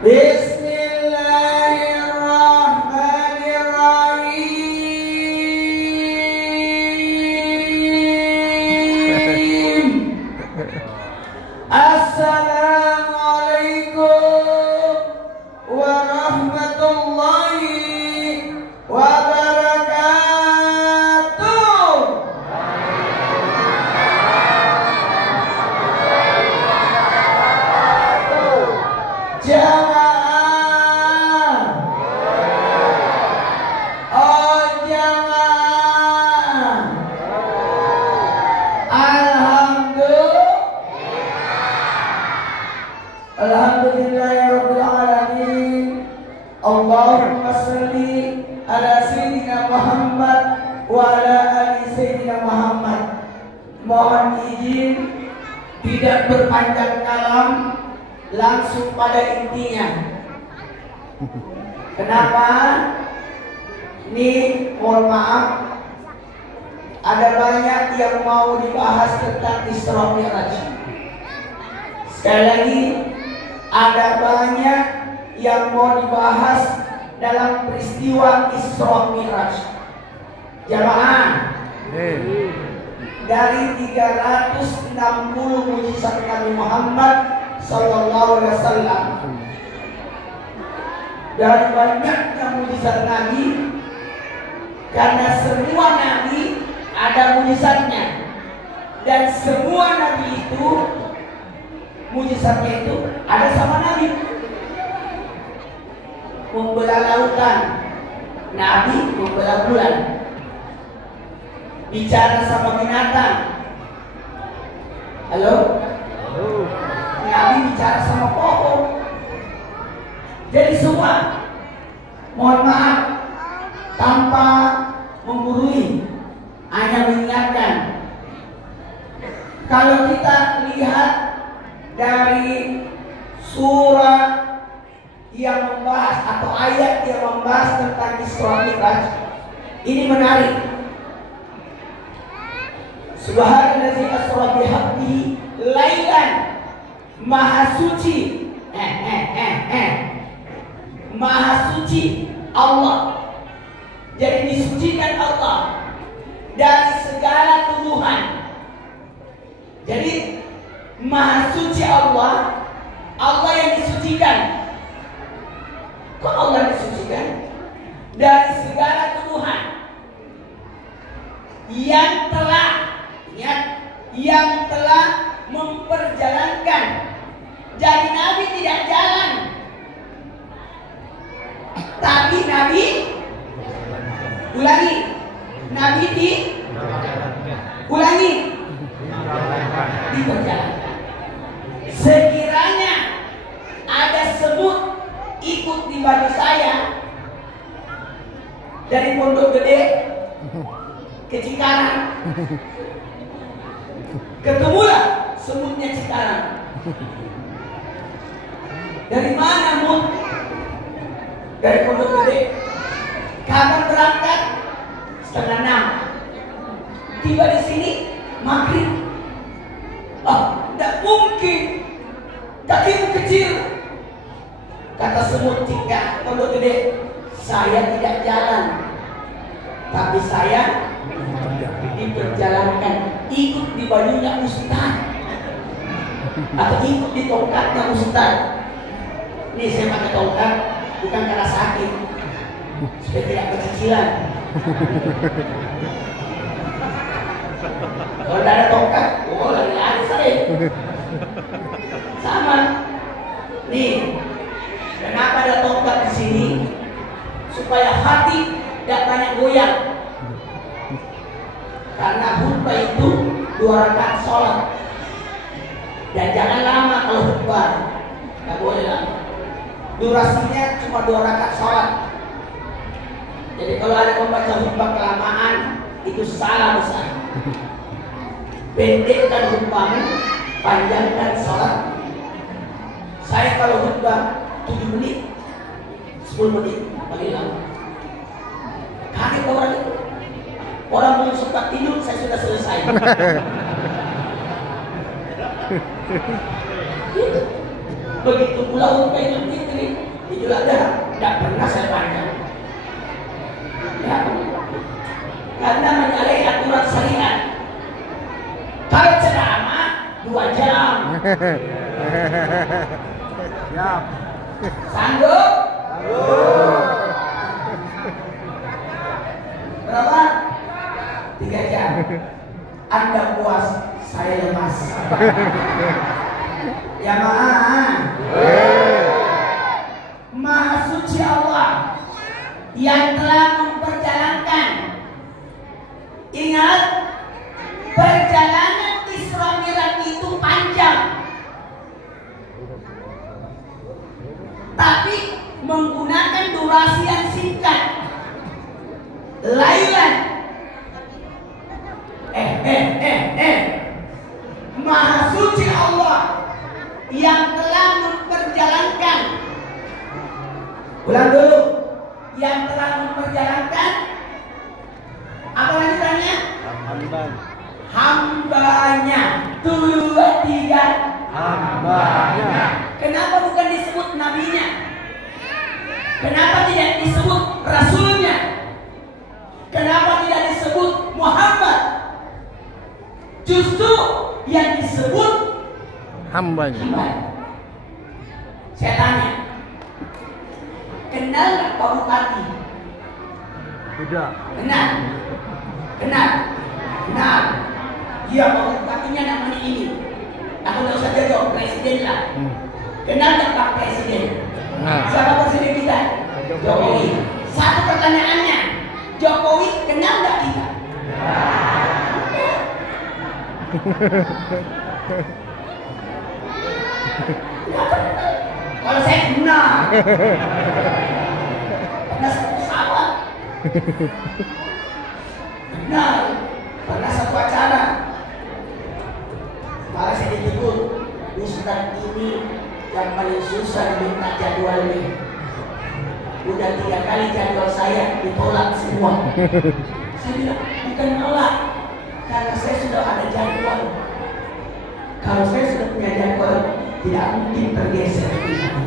Bismillahirrahmanirrahim. Assalamualaikum warahmatullahi wabarakatuh. Jamaah, oh jamaah, alhamdulillahirabbil alamin. Allahumma shalli ala sayyidina Muhammad wa ala ali sayyidina Muhammad. Mohon izin tidak berpanjang kalam, langsung pada intinya. Kenapa? Ini mohon maaf, ada banyak yang mau dibahas tentang Isra Mi'raj. Sekali lagi, ada banyak yang mau dibahas dalam peristiwa Isra Mi'raj. Jamaah, dari 360 mujizat Nabi Muhammad Sallallahu Alaihi Wasallam, dari banyaknya mujizat Nabi, karena semua Nabi ada mujizatnya, dan semua Nabi itu mujizatnya itu ada sama Nabi. Membelah lautan, Nabi membelah bulan. Bicara sama binatang, halo? Nabi bicara sama pohon. Jadi semua, mohon maaf, tanpa menggurui, hanya mengingatkan. Kalau kita lihat dari surah yang membahas atau ayat yang membahas tentang Isra Mi'raj, ini menarik. Subhanallazi asra bihabdihi lailan, maha suci, maha suci Allah. Jadi disucikan Allah dari segala tuduhan. Jadi maha suci Allah, Allah yang disucikan. Kok Allah disucikan? Dari segala tuduhan yang telah, yang telah memperjalankan. Jadi Nabi tidak jalan, tapi Nabi, ulangi, Nabi diperjalankan. Sekiranya ada semut ikut di baju saya dari Pondok Gede ke Cikarang, ketemulah semutnya Cikarang. Dari mana, Mut? Dari Pondok Gede. Kapan berangkat? 5:30. Tiba di sini maghrib. Tidak mungkin, kakimu kecil. Kata semut Cika Pondok Gede, saya tidak jalan, tapi saya diperjalankan, ikut di bajunya Ustaz, atau ikut di tongkatnya Ustaz. Ini saya pakai tongkat bukan karena sakit, supaya tidak kecicilan. Kalau tidak ada tongkat, oh lari-lari saya. Sama. Nih, kenapa ada tongkat di sini? Supaya hati tidak banyak goyang. Karena khutbah itu 2 rakaat sholat. Dan jangan lama kalau khutbah, nggak boleh lama. Durasinya cuma 2 rakaat sholat. Jadi kalau ada pembaca khutbah kelamaan, itu salah besar. Pendekkan khutbahmu, panjangkan sholat. Saya kalau khutbah 7 menit, 10 menit, paling lama. Kaget orang itu. Orang belum sempat tidur, saya sudah selesai. Gitu. Begitu pula untuk Idul Fitri, Idul Adha tidak pernah saya panjang. Ya, karena menyalahi aturan syariat. Kalau ceramah 2 jam. Siap. Sanggup? Berapa? 3 jam. Anda puas, saya lemas. Ya Maha suci Allah yang telah memperjalankan. Ingat, perjalanan Isra Mi'raj itu panjang, tapi menggunakan durasi yang singkat. Lailan. Maha suci Allah yang telah memperjalankan. Ulang dulu. Yang telah memperjalankan. Apa lanjutannya? Hambanya. 2, 3. Hambanya. Kenapa bukan disebut nabinya? Kenapa tidak disebut rasulnya? Kenapa tidak disebut Muhammad? Justru yang disebut Hambanya. Saya tanya, kenal nggak Pak Bupati? Tidak. Kenal. Iya, Pak Bupatinya namanya ini. Aku nggak usah jawab, presiden lah. Kenal nggak Pak Presiden? Siapa presiden kita? Jokowi. Satu pertanyaannya, Jokowi kenal nggak kita? Kalau saya kenal, pernah satu pesawat, pernah satu acara, malah saya ditegur, Ustaz ini yang paling susah diminta jadwal ini. Udah 3 kali jadwal saya ditolak semua. Saya bilang, bukan nolak, karena saya sudah ada jadwal. Kalau saya sudah punya jadwal, tidak mungkin tergeser ke sana.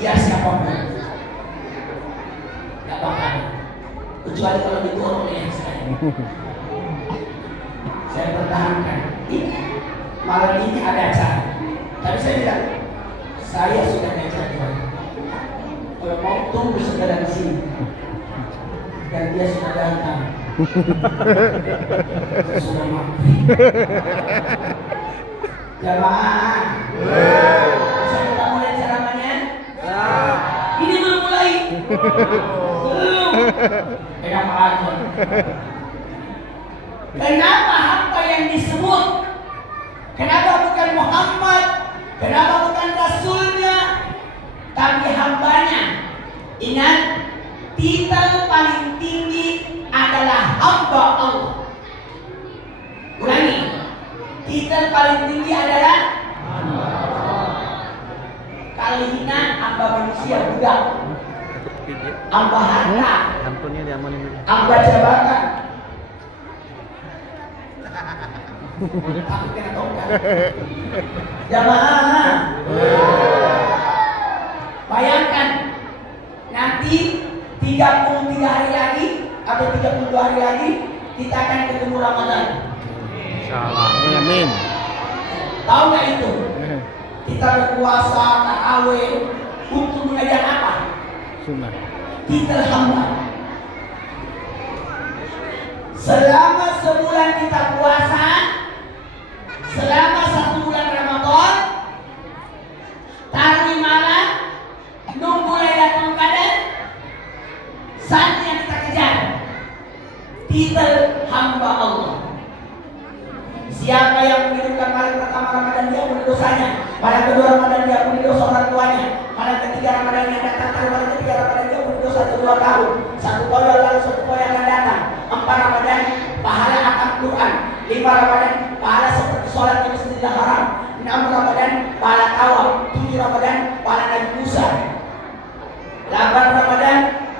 Ya siapapun, tidak bakal. Kecuali kalau didorong oleh saya. Saya pertahankan. Malam ini ada acara. Tapi saya bilang, saya sudah ada jadwal. Kalau mau tunggu saudara di sini. Dan dia sudah datang. Sudah mati. Jamaah, bisa kita mulai ceramahnya? Ini belum mulai. Belum. Pegang Pak. Kenapa hamba yang disebut? Kenapa bukan Muhammad? Kenapa bukan Rasulnya? Tapi hambanya. Ingat, titel paling tinggi adalah hamba Allah. Ulangi, titel paling tinggi adalah hamba. Kali hina hamba manusia budak, hamba harta, hamba jabatan. Aku kena tongkat. Jamaah, bayangkan nanti 33 hari lagi atau 32 hari lagi kita akan ketemu Ramadan. Insyaallah. Amin. Tahu nggak itu? Kita berpuasa, tarawih untuk mengajar apa? Sunnah. Titel hamba. Selama sebulan kita puasa, selama 1 bulan Ramadan, tarawih malam, nunggu Lailatul Qadar, saatnya kita kejar titel hamba Allah. Siapa yang menghidupkan malam pertama Ramadan, dia punya dosanya. Malam kedua Ramadan, dia punya dosa orang tuanya. Malam ketiga Ramadan yang datang, malam ketiga Ramadan dia punya dosa 2 tahun. 1 tahun lalu 1 tahun yang akan datang. 4 Ramadan pahala akan Quran. 5 Ramadan pahala seperti sholat yang Masjidil Haram. 6 Ramadan pahala tawaf. 7 Ramadan pahala Nabi Musa. 8 Ramadan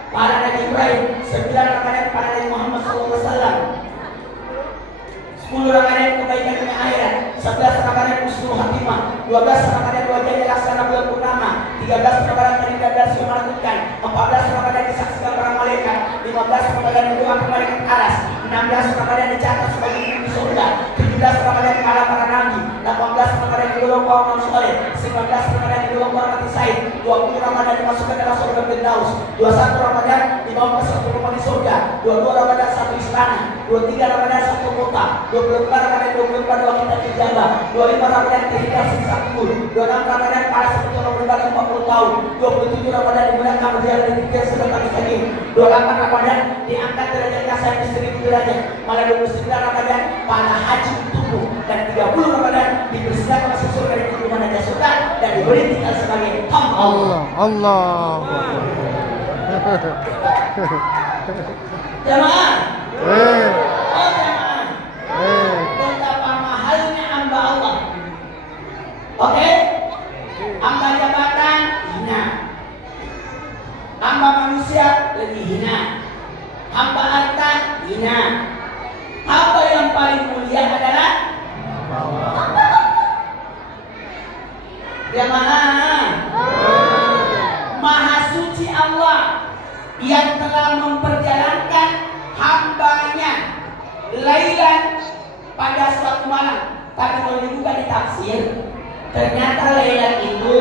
pahala Nabi Ibrahim. 9 Ramadan pahala Nabi Muhammad SAW. 10 Ramadan kebaikan dunia akhirat. 11 Ramadan husnul khatimah. 12 Ramadan 2 16 Ramadan dicatat sebagai di surga, 17 Ramadan para nabi, 18 Ramadan digolong kaum soleh, 19 Ramadan digolong para mati syahid, 20 Ramadan dimasukkan dalam surga Firdaus, 21 Ramadan dibawa ke satu rumah di surga, 22 Ramadan satu istana, 23 Ramadan satu kota, 24 Ramadan 24 doa kita dijabah, 25 Ramadan kehidupan siksa kubur, 26 Ramadan para seperti orang beribadah 40 tahun, 27 Ramadan dimudahkan berjalan di pikir serta mustaqim, 28 Ramadan diangkat derajat kasih istri derajat, malah 29 Ramadan pada haji tubuh, dan 30 Ramadan dipersilakan masuk surga dari pintu manajat surga dan diberi tinggal sebagai hamba Allah. Allah. Jemaah. Oh jemaah. Eh. Betapa mahalnya hamba Allah. Oke? Hamba jabatan hina. Hamba manusia lebih hina. Hamba harta hina. Hamba yang paling mulia adalah hamba. Jemaah. Maha suci Allah yang telah memperjalankan hambanya lailan pada suatu malam. Tapi kalau dibuka di tafsir, ternyata lailan itu